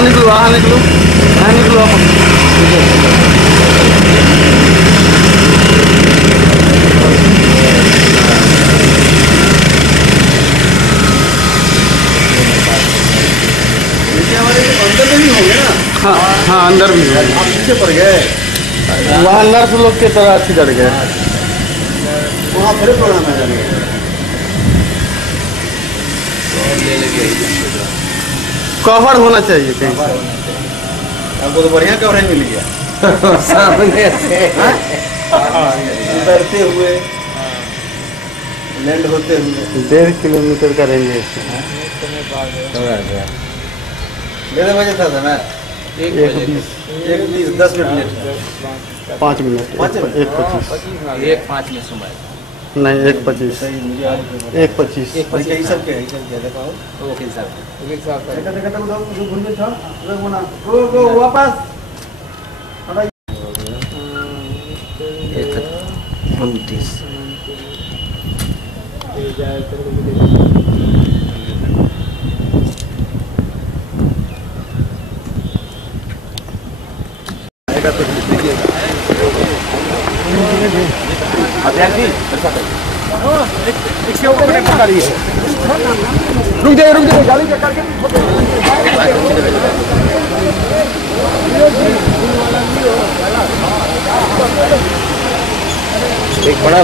बाहर निकलो, बाहर निकलो, बाहर निकलो। हमारे अंदर में भी होंगे ना? हाँ हाँ, अंदर भी है। आप पीछे पड़ गए, वहाँ नर्स लोग के तरह अच्छी चढ़ गए। वहाँ बड़े प्रोग्राम है जाने का। कवर होना चाहिए कहीं से। आपको तो बढ़िया कवरेज मिल गया सामने से उतरते हुए, लैंड होते हुए। 1.5 किलोमीटर का रेंज है इसका। कितने बजे था समय? 1:20, 1:20, 10 मिनट लेट। 5 मिनट, 1:25 1:05 में समय नहीं, 1:25, 1:25। यही सब के दिखाओ। Okay sir. देखा उधर जो घूम में था उधर होना। गो वापस 29 रुक जाइए गाड़ी के करके एक बड़ा